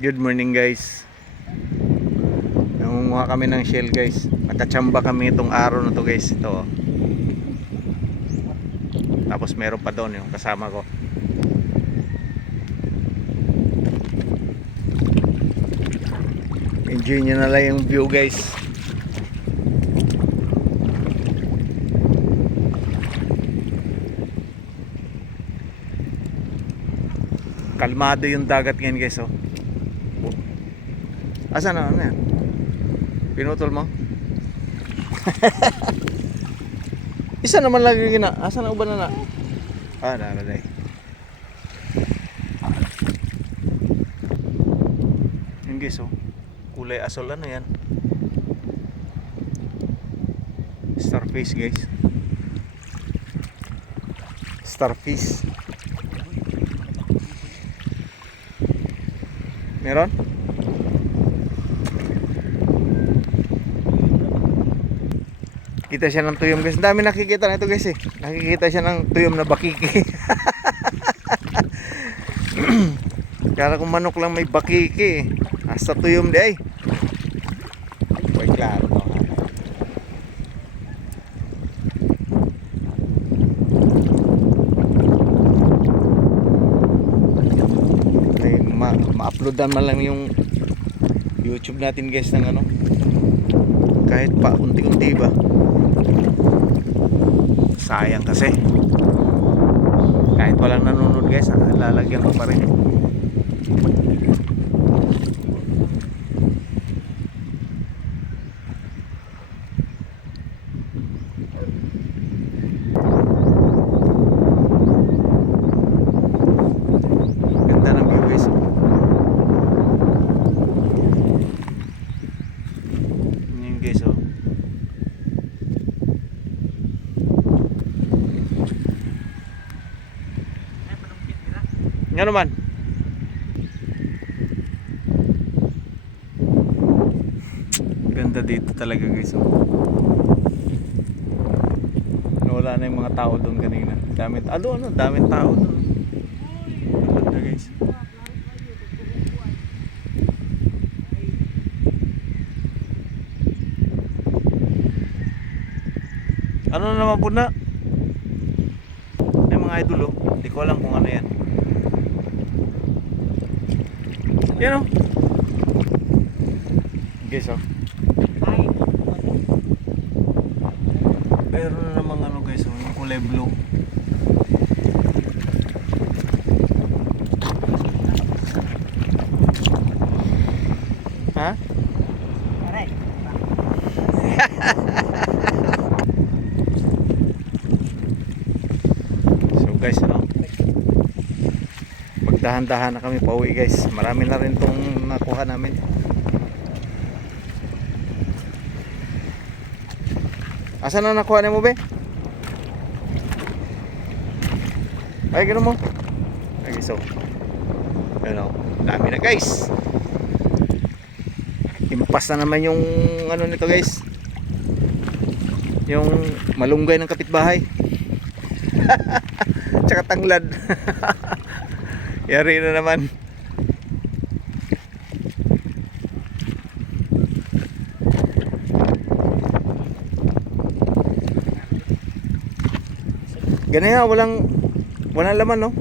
Good morning guys. Nangunguha kami ng shell guys. Nakachamba kami itong araw na to guys. Ito oh. Tapos meron pa doon yung kasama ko. Enjoy nyo na lang yung view guys. Kalmado yung dagat ngayon guys oh. Asan na? Ano yan? Pinutol mo? Isa naman lagi gina. Asan na uban na na? Ah, naraday. Yung guys oh. Kulay asol ano yan? Starfish guys. Starfish. Meron? Kita siya ng tuyom guys. Ang dami nakikita na ito guys eh. Nakikita siya ng tuyom na bakiki. Kaya kung manok lang may bakiki eh. Hasta tuyom di ay. May klaro to. Ay, ma-uploadan man lang yung YouTube natin guys ng ano. Kahit pa unti-unti ba. Sayang kasi. Kahit walang nanonood guys, lalagyan ko pa rin. Ganda ng view guys. Yun guys oh. Nga naman. Ganda dito talaga guys oh. Wala na yung mga tao doon kanina. Daming tao doon. Ganda guys. Ano na naman po na? Ay mga idol oh. Hindi ko alam kung ano yan. Yan oh. Guys oh. Pero na namang ano guys oh. Yung kulay blue. Ha? So guys ano, magdahan-dahan na kami pauwi guys. Marami na rin tong nakuha namin. Asan na nakuha niyo mo be? Ay gano'n mo. Ay so ano, dami na guys. Impas na naman yung ano nito guys, yung malunggay ng kapitbahay. Tsaka tanglad. Yari na naman. Ganyan walang laman no.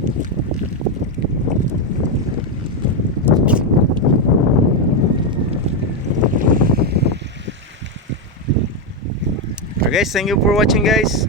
Okay guys, thank you for watching guys.